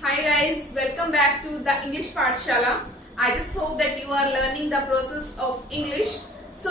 Hi guys, welcome back to the English Pathshala. I just hope that you are learning the process of English. So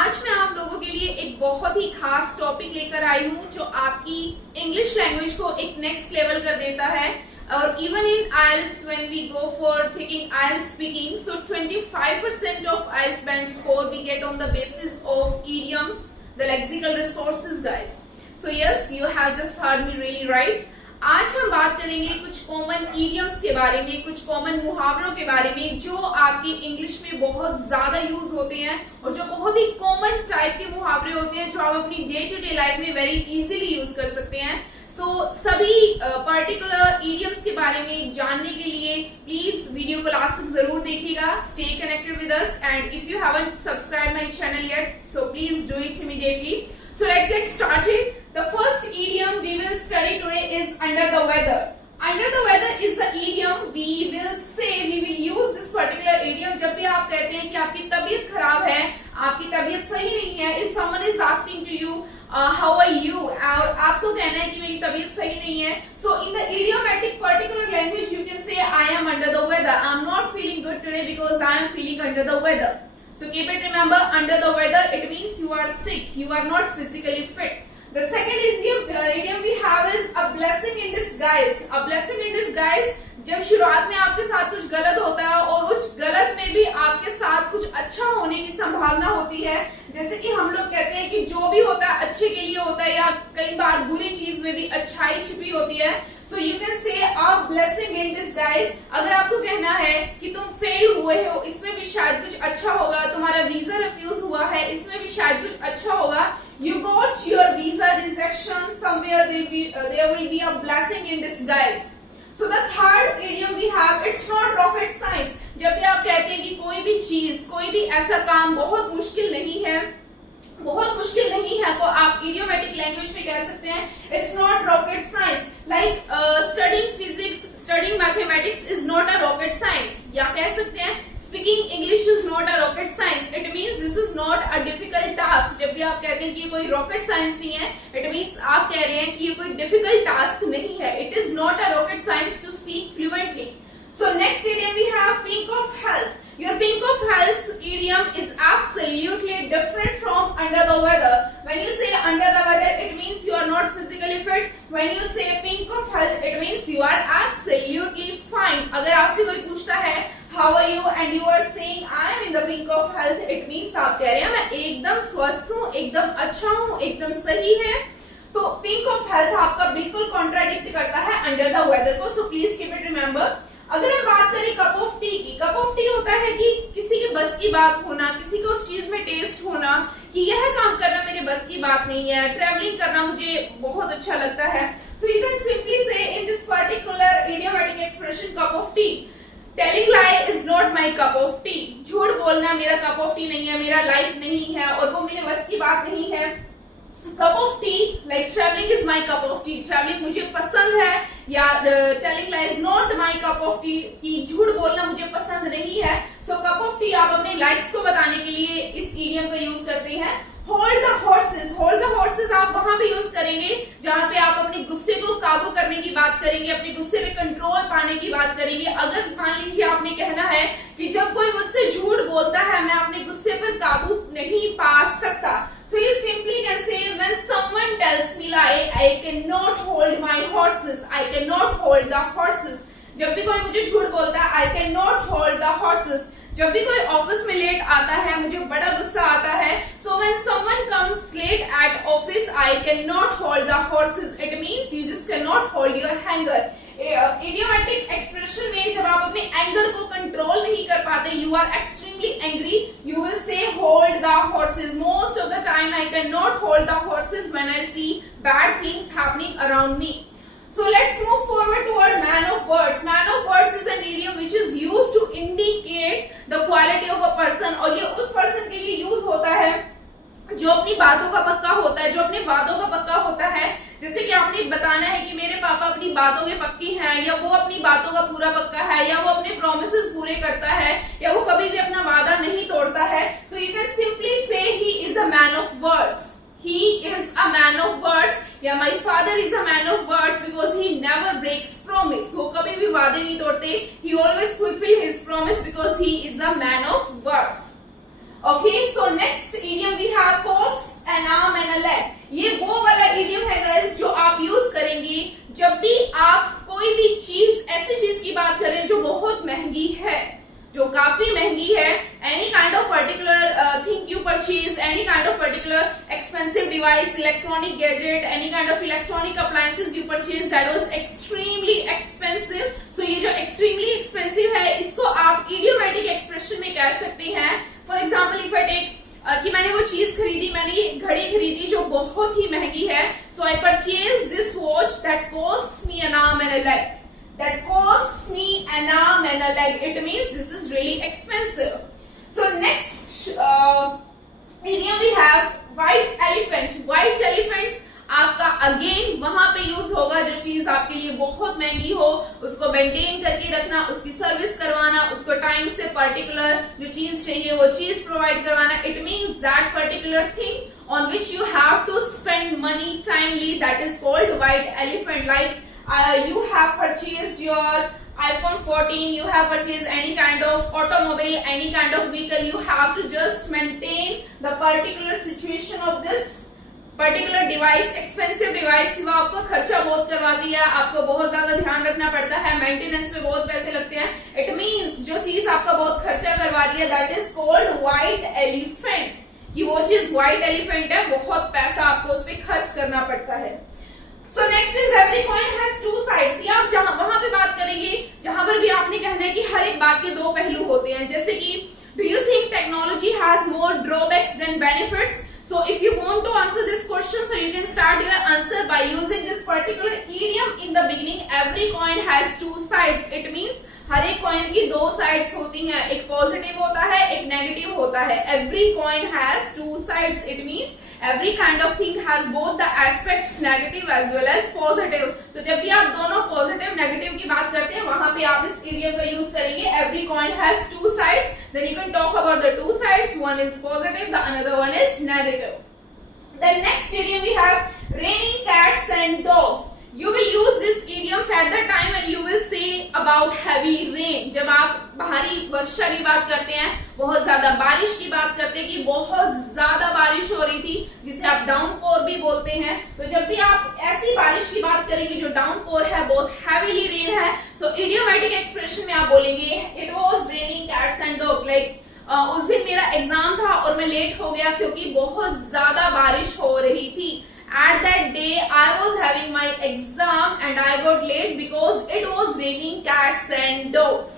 आज मैं आप लोगों के लिए एक बहुत ही खास टॉपिक लेकर आई हूँ जो आपकी इंग्लिश लैंग्वेज को एक नेक्स्ट लेवल कर देता है. और even in IELTS when we go for taking IELTS speaking, so 25% of IELTS band score we get on the basis of idioms, the lexical resources guys. So yes, you have just heard me really right. आज हम बात करेंगे कुछ common idioms के बारे में, कुछ common मुहावरों के बारे में जो आपकी इंग्लिश में बहुत ज्यादा यूज होते हैं और जो बहुत ही कॉमन टाइप के मुहावरे होते हैं जो आप अपनी डे टू डे लाइफ में वेरी इजीली यूज कर सकते हैं. सो सभी पर्टिकुलर इडियम्स के बारे में जानने के लिए प्लीज वीडियो को लास्ट तक जरूर देखिएगा. Stay connected with us and if you haven't subscribe my channel yet so please do it immediately. So let's get started. The first idiom we will study today is under the weather. Under the weather is the idiom we will say, we will use this particular idiom जब भी आप कहते हैं कि आपकी तबीयत खराब है, आपकी तबीयत सही नहीं है. If someone is asking to you, how are you? और आपको कहना है कि मेरी तबीयत सही नहीं है. So in the idiomatic particular language you can say I am under the weather. I am not feeling good today because I am feeling under the weather. So keep it remember, under the weather it means you are sick, you are not physically fit. The second idiom we have is a blessing in disguise. A blessing in disguise जब शुरुआत में आपके साथ कुछ गलत होता है और उस गलत में भी आपके साथ कुछ अच्छा होने की संभावना होती है. जैसे कि हम लोग कहते हैं कि जो भी होता है अच्छे के लिए होता है या कई बार बुरी चीज में भी अच्छाई छिपी होती है. So you can say a blessing in disguise. अगर आपको कहना है कि तुम फेल हुए हो, इसमें भी शायद कुछ अच्छा होगा, तुम्हारा वीजा रिफ्यूज हुआ है, इसमें भी शायद कुछ अच्छा होगा. You got your visa rejection, somewhere there will be a blessing in disguise. So the third idiom we have, it's not rocket science. जब भी आप कहते हैं कि कोई भी चीज, कोई भी ऐसा काम बहुत मुश्किल नहीं है, बहुत मुश्किल नहीं है, तो आप इडियोमेटिक लैंग्वेज में कह सकते हैं it's not rocket science. Like studying physics, studying mathematics is not a rocket science. या कह सकते हैं speaking English is not a rocket science. It means this is not a difficult task. जब भी आप कहते हैं कि ये कोई रॉकेट साइंस नहीं है, इट मींस आप कह रहे हैं कि ये कोई डिफिकल्ट टास्क नहीं है. It is not a rocket science to speak fluently. So next idiom we have pink of health. Your pink of health idiom is absolutely different from under the weather. When you say under the weather, it means you are not physically fit. When you say pink of health, it means you are absolutely fine. अगर आपसे कोई पूछता है how are you and you are saying I am in the pink of health, it means आप कह रहे हैं मैं एकदम स्वस्थ हूँ, एकदम अच्छा हूँ, एकदम सही है. तो pink of health आपका बिल्कुल कॉन्ट्राडिक्ट करता है under the weather को. So please keep it remember. अगर हम बात करें कप ऑफ टी की, कप ऑफ टी होता है कि किसी के बस की बात होना, किसी को उस चीज में टेस्ट होना कि यह काम करना मेरे बस की बात नहीं है, ट्रैवलिंग करना मुझे बहुत अच्छा लगता है. सो यू कैन सिंपली से in this particular idiomatic expression cup of T, telling lie is not my cup of T. झूठ बोलना मेरा कप ऑफ टी नहीं है, मेरा लाइक नहीं है और वो मेरे बस की बात नहीं है. Cup of T like travelling is my cup of T, travelling मुझे पसंद है. या telling lie is not my cup of T, कि झूठ बोलना मुझे पसंद नहीं है. सो कप ऑफ टी आप अपने लाइक्स को बताने के लिए इस इडियम का यूज करते हैं. Hold the horses, hold the horses आप वहां पे यूज करेंगे जहां पे आप अपने गुस्से को काबू करने की बात करेंगे, अपने गुस्से पे कंट्रोल पाने की बात करेंगे. अगर मान लीजिए आपने कहना है कि जब कोई मुझसे झूठ बोलता है मैं अपने गुस्से पर काबू नहीं पा सकता. So you simply can say when someone tells me lie, I cannot hold my horses. I cannot hold the horses. जब भी कोई मुझे झूठ बोलता है I cannot hold the horses. जब भी कोई ऑफिस में लेट आता है मुझे बड़ा गुस्सा आता है. So when someone comes late at office, I cannot hold the horses. It means you just cannot hold your anger. Idiomatic expression में जब आप अपने एंगर को कंट्रोल नहीं कर पाते, you are extremely angry, you will say hold the horses. Most of the time I can not hold the horses when I see bad things happening around me. So let's move forward toward man of words. Man of words is an idiom which is used to indicate the quality of a person. और ये उस person के लिए use होता है जो अपनी बातों का पक्का होता है, जो अपने वादों का पक्का होता है. जैसे कि आपने बताना है कि मेरे पापा अपनी बातों के पक्की हैं, या वो अपनी बातों का पूरा पक्का है, या वो अपने प्रोमिसेस पूरे करता है, या वो कभी भी अपना वादा नहीं तोड़ता है. सो यू कैन सिंपली से he is a man of words. He is a man of words. Yeah, my father is a man of words because he never breaks promise. वो कभी भी वादे नहीं तोड़ते. He always fulfill his promise because he is a man of words. Okay, so next idiom we have costs an arm and a leg. ये वो वाला idiom है guys जो आप यूज करेंगे जब भी आप कोई भी चीज, ऐसी चीज की बात करें जो बहुत महंगी है, जो काफी महंगी है. Any kind of particular thing you purchase, any kind of particular expensive device, electronic gadget, any kind of electronic appliances you purchase that was extremely expensive. So ये जो एक्सट्रीमली एक्सपेंसिव है इसको आप इडियोमैटिक एक्सप्रेशन में कह सकते हैं. For example if I take कि मैंने वो चीज खरीदी, मैंने ये घड़ी खरीदी जो बहुत ही महंगी है. So I purchase this watch that costs me an arm and a leg. That costs me an arm and a leg. It means this is really expensive. So next idiom we have white elephant. White elephant आपका again वहां पे use होगा जो चीज आपके लिए बहुत महंगी हो, उसको मेंटेन करके रखना, उसकी सर्विस करवाना, उसको टाइम से पर्टिकुलर जो चीज चाहिए वो चीज प्रोवाइड करवाना. It means that particular thing on which you have to spend money timely, that is called white elephant. Like you have purchased your iPhone 14, you have purchased any kind of automobile, any kind of vehicle, you have to just maintain the particular situation of this particular device, expensive device. वो आपको खर्चा बहुत करवाती है, आपको बहुत ज्यादा ध्यान रखना पड़ता है, मेंटेनेंस में बहुत पैसे लगते हैं. इट मीन्स जो चीज आपका बहुत खर्चा करवा रही है that is called white elephant. कि वो चीज white elephant है, बहुत पैसा आपको उस पर खर्च करना पड़ता है. So next is every coin has two sides. ये आप जहां वहां पे बात करेंगे जहां पर भी आपने कहना है कि हर एक बात के दो पहलू होते हैं. जैसे कि do you think technology has more drawbacks than benefits? So if you want to answer this question, so you can start your answer by using this particular idiom in the beginning. Every coin has two sides. It means हर एक coin की दो sides होती हैं, एक positive होता है, एक negative होता है. Every coin has two sides. It means every kind of thing has both the aspects negative as well as positive. तो जब भी आप दोनों पॉजिटिव नेगेटिव की बात करते हैं वहां पे आप इस idiom का यूज करेंगे. every coin has two sides. Then you can talk about the two sides. One is positive, the another one is negative. The next idiom we have raining cats and dogs. You will use these idioms at the time when you will say about heavy rain. जब आप भारी वर्षा की बात करते हैं, बहुत ज्यादा बारिश की बात करते हैं कि बहुत ज्यादा बारिश हो रही थी, जिसे आप डाउनपोर भी बोलते हैं. तो जब भी आप ऐसी बारिश की बात करेंगे जो डाउनपोर है, बहुत हैवीली रेन है, सो इडियोमैटिक एक्सप्रेशन में आप बोलेंगे it was raining cats and dog. Like उस दिन मेरा एग्जाम था और मैं लेट हो गया क्योंकि बहुत ज्यादा बारिश हो रही थी. At that day, I was having my exam and I got late because it was raining cats and dogs.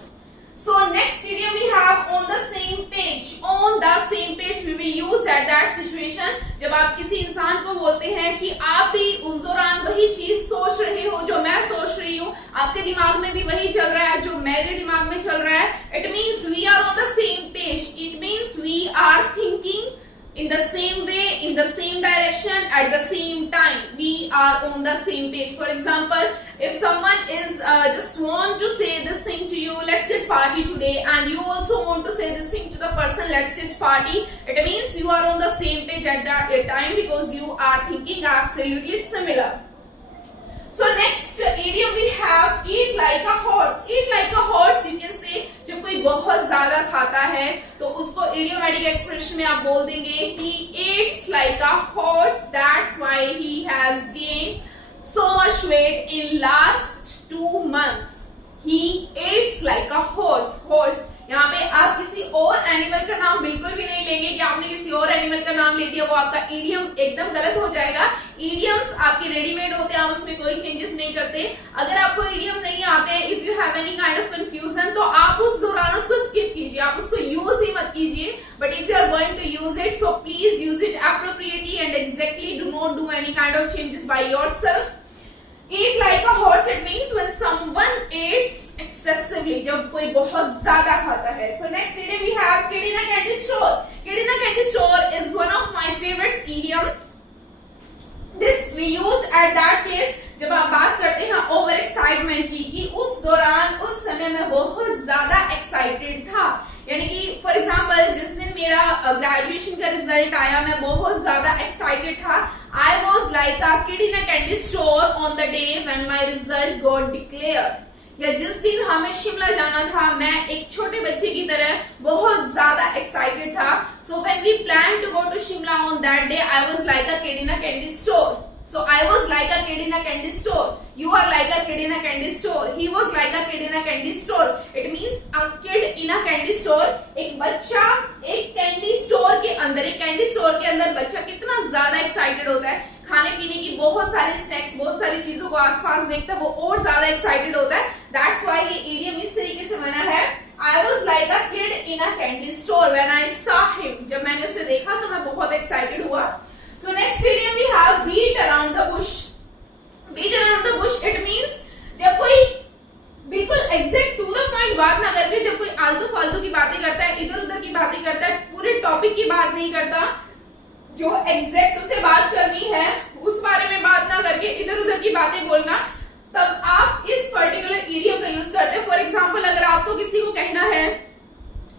So next idiom we have on the same page. On the same page we will use at that situation. जब आप किसी इंसान को बोलते हैं कि आप भी उस दौरान वही चीज सोच रहे हो जो मैं सोच रही हूँ, आपके दिमाग में भी वही चल रहा है जो मेरे दिमाग में चल रहा है. It means we are on the same page. It means we are thinking in the same way, in the same direction, at the same time. We are on the same page. For example, if someone is just want to say this thing to you, let's get party today, and you also want to say this thing to the person, let's get party, it means you are on the same page at that time because you are thinking absolutely similar. So next idiom we have eat like a horse. Eat like a horse you can say जब कोई बहुत ज्यादा खाता है तो उसको idiomatic expression में आप बोल देंगे he eats like a horse, that's why he has gained so much weight in last 2 months. He eats like a horse. Horse यहाँ पे आप किसी और एनिमल का नाम बिल्कुल भी नहीं लेंगे कि आपने किसी और एनिमल का नाम ले दिया, वो आपका इडियम एकदम गलत हो जाएगा. इडियम्स आपके रेडीमेड होते हैं, आप उसमें कोई चेंजेस नहीं करते. अगर आपको इडियम नहीं आते, if you have any kind of confusion, तो आप उस दौरान उसको स्किप कीजिए, आप उसको यूज ही मत कीजिए. But if you are going to use it, so please use it appropriately and exactly. Do not do any kind of changes by yourself. Eat like a horse, it means when someone eats excessively, जब कोई बहुत ज्यादा खाता है. So next idiom we have kid in a candy store. Kid in a candy store is one of my favorite idioms. This we use at that place जब आप बात करते हैं ओवर एक्साइटमेंट की, कि उस दौरान उस समय मैं बहुत ज्यादा एक्साइटेड था. यानी कि फॉर एग्जाम्पल जिस दिन मेरा ग्रेजुएशन का रिजल्ट आया मैं बहुत ज्यादा एक्साइटेड था. I was like a kid in a candy store on the day when my result got declared. या जिस दिन हमें शिमला जाना था, मैं एक छोटे बच्चे की तरह बहुत ज्यादा एक्साइटेड था. So when we planned to go to Shimla on that day, I was like a kid in a candy store. So I was like a kid in a candy store. You are like a kid in a candy store. He was like a kid in a candy store. It means a kid in a candy store. एक बच्चा एक candy store के अंदर, एक candy store के अंदर बच्चा कितना ज्यादा एक्साइटेड होता है. खाने पीने की बहुत सारे स्नैक्स, बहुत सारी चीजों को आसपास देखता है, वो और ज्यादा एक्साइटेड होता है. That's why ये इडियम इस तरीके से बना है. I was like a kid in a candy store when I saw him. जब मैंने उसे देखा तो मैं बहुत एक्साइटेड हुआ. So next idiom we have beat around the bush. Beat around the bush it means जब कोई बिल्कुल एग्जैक्ट टू द पॉइंट बात ना करके, जब कोई आलतू फालतू की बातें करता है, इधर उधर की बातें करता है, पूरे टॉपिक की बात नहीं करता, जो एग्जैक्ट उसे बात करनी है उस बारे में बात ना करके इधर उधर की बातें बोलना, तब आप इस पर्टिकुलर इडियम का यूज करते हैं. फॉर एग्जाम्पल, अगर आपको किसी को कहना है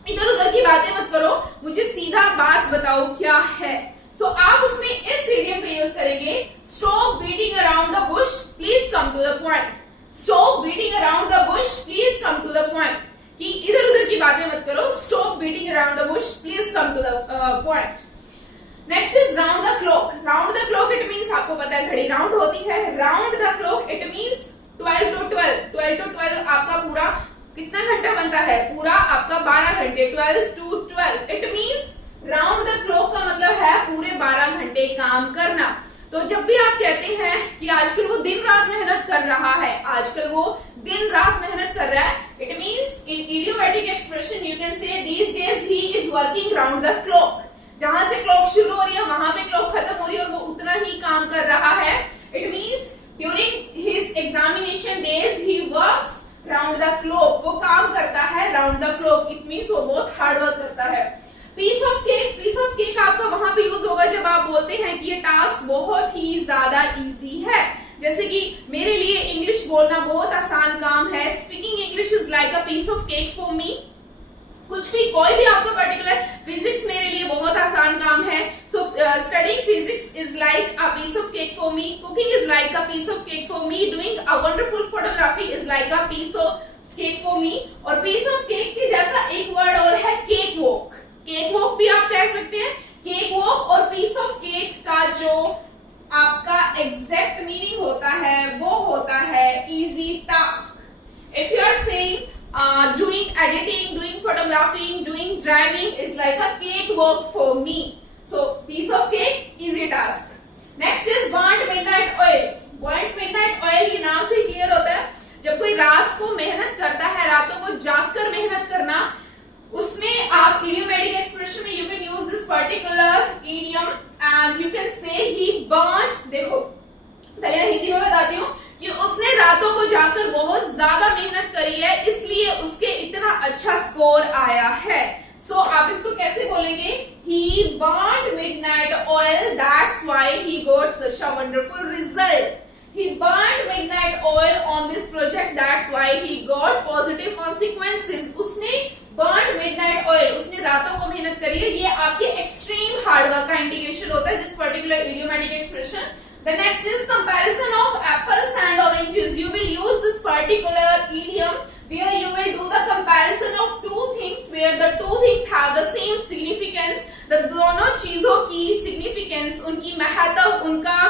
इधर उधर की बातें मत करो, मुझे सीधा बात बताओ क्या है, सो आप उसमें इस इडियम का यूज करेंगे. Stop beating around the bush, please come to the point. Stop beating around the bush, please come to the point. कि इधर उधर की बातें मत करो. Stop beating around the bush, please come to the point. Next is round the clock. Round the clock it means, आपको पता है घड़ी राउंड होती है. Round the clock it means 12 to 12. 12 to 12 आपका पूरा कितना घंटा बनता है? पूरा आपका 12 घंटे. 12 to 12 it means round the clock का मतलब है पूरे 12 घंटे काम करना. तो जब भी आप कहते हैं कि आजकल वो दिन रात मेहनत कर रहा है, आजकल वो दिन रात मेहनत कर रहा है, it means in idiomatic expression you can से these days he is working round the clock. जहां से क्लॉक शुरू हो रही है वहां पे क्लॉक खत्म हो रही है और वो उतना ही काम कर रहा है. It means during his examination days he works round the clock. वो काम करता है round the clock. It means वो बहुत हार्ड वर्क करता है. Piece of cake. Piece of cake आपका वहां पे यूज होगा जब आप बोलते हैं कि ये टास्क बहुत ही ज्यादा इजी है. जैसे कि मेरे लिए इंग्लिश बोलना बहुत आसान काम है. Speaking English is like a piece of cake for me. कुछ भी, कोई भी आपका पर्टिकुलर, फिजिक्स मेरे लिए बहुत आसान काम है. So studying physics is like a piece of cake for me. Cooking is like a piece of cake for me. Doing a wonderful photography is like a piece of cake for me. और piece of cake के जैसा एक word और है cake walk. Cake walk भी आप कह सकते हैं. केक वॉक और पीस ऑफ केक का जो आपका एग्जैक्ट मीनिंग होता है वो होता है easy task. If you are saying doing editing, doing photography, doing driving is like a cake work for me. So piece of cake, easy task. Next is burnt midnight oil. Burnt midnight oil ये नाम से clear होता है जब कोई रात को मेहनत करता है, रातों को जागकर मेहनत करना, उसमें आप इडियोमैटिक एक्सप्रेशन में you can use this particular idiom and you can से ही बर्न्ड. देखो पहले मैं हिंदी में बताती हूँ कि उसने रातों को जाकर बहुत ज्यादा मेहनत करी है, इसलिए उसके इतना अच्छा स्कोर आया है. सो आप इसको कैसे बोलेंगे? He burned midnight oil, that's why he got such a wonderful result. He burned midnight oil on this project, that's why he got positive consequences. उसने burned midnight oil, उसने रातों को मेहनत करी है. ये आपके extreme hard work का इंडिकेशन होता है, this particular idiomatic expression. The next is comparison of apples and oranges. You will use this particular idiom where you will do the comparison of two things where the two things have the same significance. The दोनों चीजों की significance, उनकी महत्व, उनका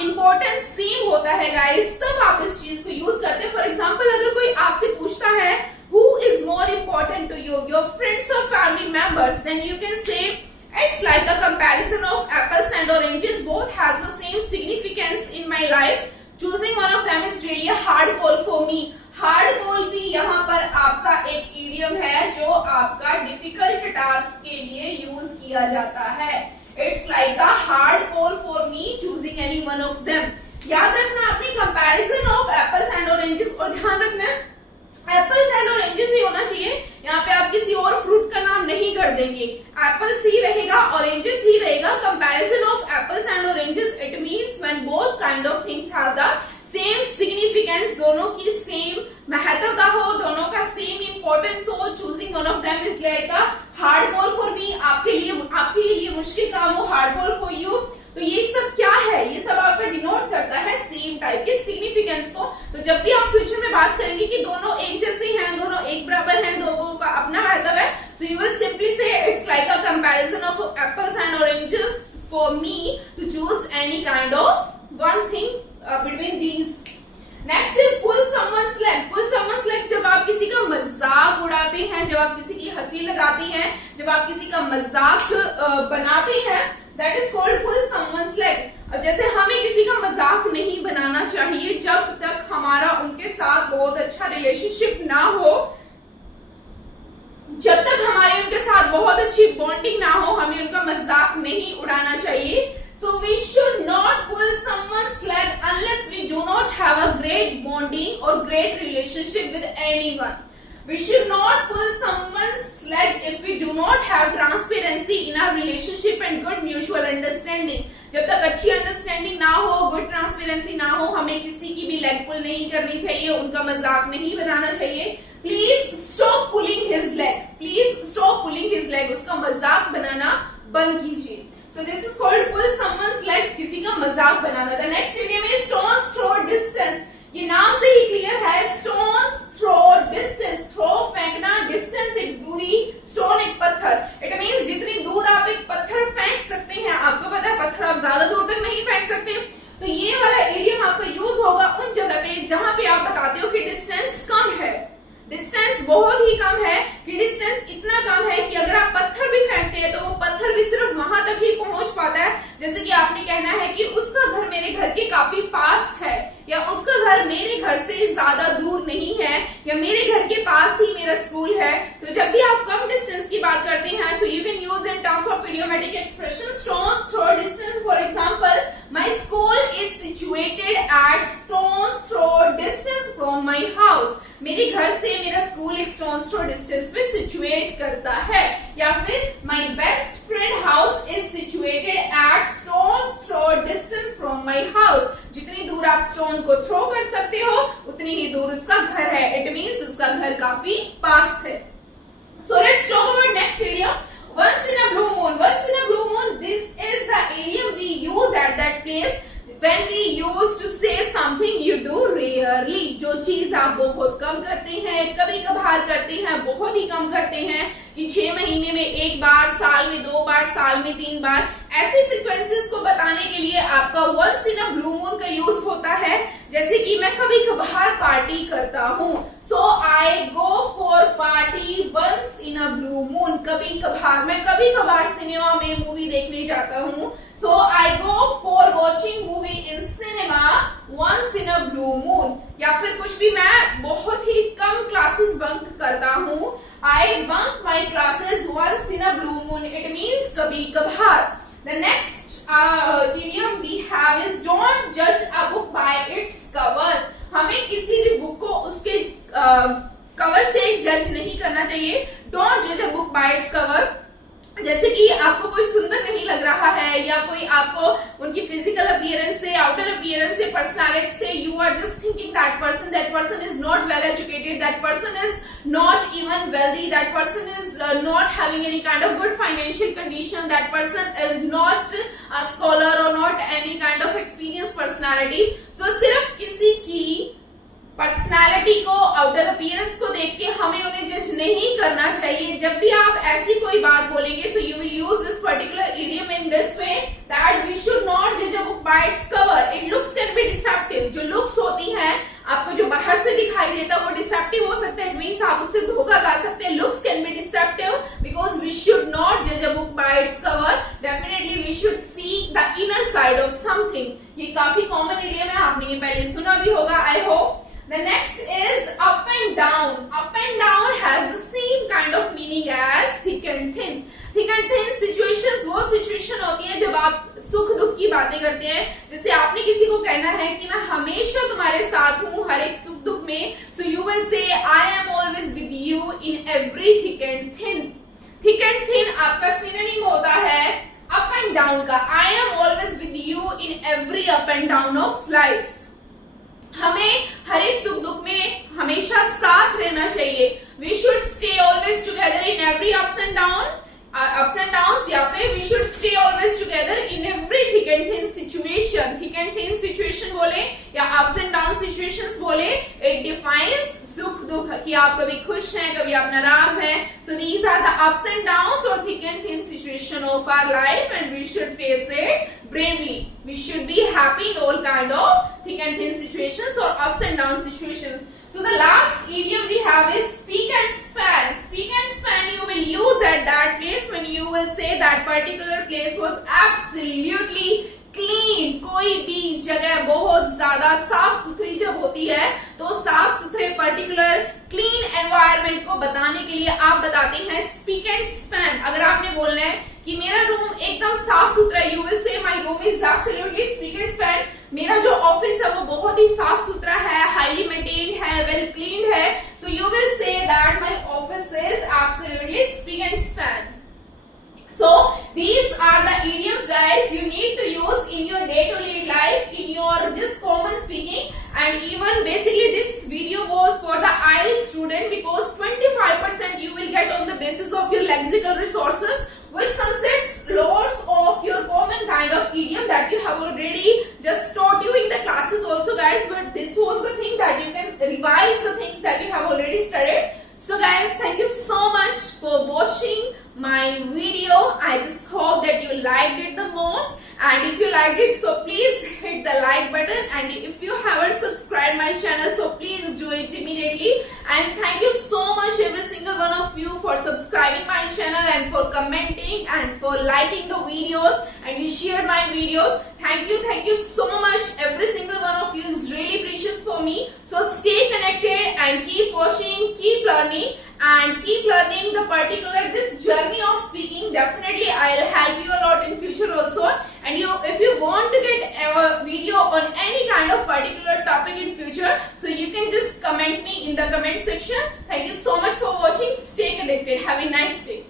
importance same होता है guys, तब आप इस चीज को यूज करते हैं. फॉर एग्जाम्पल, अगर कोई आपसे पूछता है who is more important to you, your friends और family members, then you can say it's like a comparison of apples and oranges, both has the same significance in my life. Choosing one of them is really a hard call for me. Hard call भी यहाँ पर आपका एक idiom है जो आपका difficult task के लिए यूज किया जाता है. It's like a hard call for me choosing any one of them. याद रखना अपनी comparison of apples and oranges, और ध्यान रखना apples and oranges ही होना चाहिए. यहाँ पे आप किसी और फ्रूट का नाम नहीं कर देंगे. apples ही रहेगा, oranges ही रहेगा. Comparison of apples and oranges, it means when both kind of things have the same significance, दोनों की सेम महत्वता हो, दोनों का सेम इंपॉर्टेंस हो. Choosing one of them is like a hard call for मी. आपके लिए मुश्किल काम हो, हार्ड कॉल फॉर यू. तो ये सब क्या है, ये सब आपका डिनोट करता है सेम टाइप के सिग्निफिकेंस को। तो जब भी आप फ्यूचर में बात करेंगे कि दोनों एक जैसे हैं, दोनों एक बराबर हैं, दोनों का अपना महत्व है, so you will simply say it's like a comparison of apples and oranges for me to choose any kind of one thing between these. Next is pull someone's leg. Pull someone's leg जब आप किसी का मजाक उड़ाते हैं, जब आप किसी की हंसी लगाते हैं, जब आप किसी का मजाक बनाते हैं, that is called pull someone's leg. अब जैसे हमें किसी का मजाक नहीं बनाना चाहिए जब तक हमारा उनके साथ बहुत अच्छा रिलेशनशिप ना हो, जब तक हमारी उनके साथ बहुत अच्छी बॉन्डिंग ना हो, हमें उनका मजाक नहीं उड़ाना चाहिए। So we should not pull someone's leg unless we do not have a great bonding or great relationship with anyone. We should not pull someone's leg if we do not have transparency in our relationship and good mutual understanding. जब तक अच्छी understanding ना हो, good transparency ना हो, हमें किसी की भी लेग पुल नहीं करनी चाहिए, उनका मजाक नहीं बनाना चाहिए। Please stop pulling his leg, please stop pulling his leg, उसका मजाक बनाना बंद कीजिए। So this is called pull someone's leg, किसी का मजाक बनाना। The next idiom is stones throw distance। ये नाम से ही क्लियर है, stones throw distance, throw फेंकना, distance एक दूरी, stone एक पत्थर। It means जितनी दूर आप एक पत्थर फेंक सकते हैं, आपको पता है पत्थर आप ज्यादा दूर तक नहीं फेंक सकते, तो ये वाला इडियम आपका यूज होगा उन जगह पे जहां पे आप बताते हो कि डिस्टेंस कम है, डिस्टेंस बहुत ही कम है, कि डिस्टेंस इतना कम है कि अगर आप पत्थर भी फेंकते हैं तो वो पत्थर भी सिर्फ वहां तक ही पहुंच पाता है। जैसे कि आपने कहना है कि उसका घर मेरे घर के काफी पास है, या उसका घर मेरे घर से ज्यादा दूर नहीं है, या मेरे घर के पास ही मेरा स्कूल है। तो जब भी आप कम डिस्टेंस की बात करते हैं, so you can use in terms of idiomatic expression stone's throw distance. For example, my school is situated at stone's throw distance from my house. मेरे घर से मेरा स्कूल एक स्टोन्स थ्रो डिस्टेंस पे सिचुएट करता है। या फिर my best friend house is situated at stone's throw distance from my house. जितनी दूर आप स्टोन को थ्रो कर सकते हो उतनी ही दूर उसका घर है, इट मीन्स उसका घर काफी पास है। So let's talk about next idiom, once in a blue moon। Once in a blue moon, this is the idiom we use at that place when we use to say something you do rarely। जो चीज आप बहुत कम करते हैं, कभी कभार करते हैं, बहुत ही कम करते हैं, कि 6 महीने में एक बार, साल में 2 बार, साल में 3 बार, ऐसी फ्रीक्वेंसीज को बताने के लिए आपका once in a blue moon का यूज होता है। जैसे कि मैं कभी कभार पार्टी करता हूँ, so I go for party once in a blue moon. कभी कभार, मैं कभी कभार सिनेमा में मूवी देखने जाता हूँ, so I go for watching movie in cinema once in a blue moon. या फिर कुछ भी, मैं बहुत ही कम क्लासेस बंक करता हूँ, I bunk my classes once in a blue moon, it means कभी कभार। The next idiom we have is don't judge a book by its cover। हमें किसी भी बुक को उसके कवर से जज नहीं करना चाहिए। Don't judge a book by its cover। जैसे कि आपको कोई सुंदर नहीं लग रहा है, या कोई आपको उनकी फिजिकल अपीयरेंस से, आउटर अपीयरेंस से, पर्सनालिटी से, you are just thinking that person is not well educated, that person is not even wealthy, that person is not having any kind of good financial condition, that person is not a scholar और not any kind of experience personality. So सिर्फ किसी की personality को, outer appearance को देख के हमें उन्हें जज नहीं करना चाहिए। जब भी आप ऐसी कोई बात बोलेंगे, so you will use this particular idiom in this way that we should not जज a book by its cover. It looks can be deceptive. जो लुक्स होती हैं, आपको जो बाहर से दिखाई देता है वो डिसेप्टिव हो सकता है, इट मीन्स आप उससे धोखा खा सकते हैं। Looks can be deceptive because we should not जज a book by its cover. Definitely we should see the inner side of something. ये काफी कॉमन इडियम है, आपने ये पहले सुना भी होगा, I hope. The next is up and down। Up and down has the same kind of meaning as thick and thin। Thick and thin situations वो situation होती है जब आप सुख दुख की बातें करते हैं। जैसे आपने किसी को कहना है कि मैं हमेशा तुम्हारे साथ हूँ हर एक सुख दुख में, so you will say I am always with you in every thick and thin। Thick and thin आपका synonym होता है up and down का। I am always with you in every up and down of life। हमें हर एक सुख दुख में हमेशा साथ रहना चाहिए। We should stay always together in every ups and downs, या फिर we should stay always together in every thick thick and thin situation, thick and thin situation बोले या अप्स एंड डाउन सिचुएशंस बोले, इट डिफाइंस सुख दुख, कि आप कभी खुश हैं कभी आप नाराज हैं. So these are the ups and downs और thick and thin situation of our life and we should face it bravely. We should be happy in all kind of thick and thin situations or ups and down situations. So the last idiom we have is speak and span. Speak and span you will use at that place when you will say that particular place was absolutely clean. कोई भी जगह बहुत ज्यादा साफ सुथरी जब होती है तो साफ सुथरे पर्टिकुलर क्लीन एनवायरनमेंट को बताने के लिए आप बताते हैं स्पीक एंड स्पैन. अगर आपने बोलना है कि मेरा रूम एकदम साफ सुथरा, यू विल से my room is absolutely speak and span. मेरा जो ऑफिस है वो बहुत ही साफ सुथरा है, हाईली मेंटेन्ड है, वेल क्लीन्ड है. So you will say that my office is absolutely speak and span. So these are the idioms guys you need to use in your day-to-day life, in your just common speaking, and even basically this video was for the IELTS student because 25% you will get on the basis of your lexical resources, which consists lots of your common kind of idiom that you have already just taught you in the classes also guys, but this was the thing that you can revise the things that you have already studied. So guys, thank you so much for watching my video. I just hope that you liked it the most, and if you liked it, so please hit the like button, and if you haven't subscribed my channel, so please do it immediately. And thank you so much every single one of you for subscribing my channel and for commenting and for liking the videos, and you shared my videos. Thank you so much. Every single one of you is really precious for me. So stay connected and keep watching, keep learning, and keep learning the particular this journey of speaking. Definitely I'll help you a lot in future also. And if you want to get a video on any kind of particular topic in future, so you can just comment me in the comment section. Thank you so much for watching. Stay connected. Have a nice day.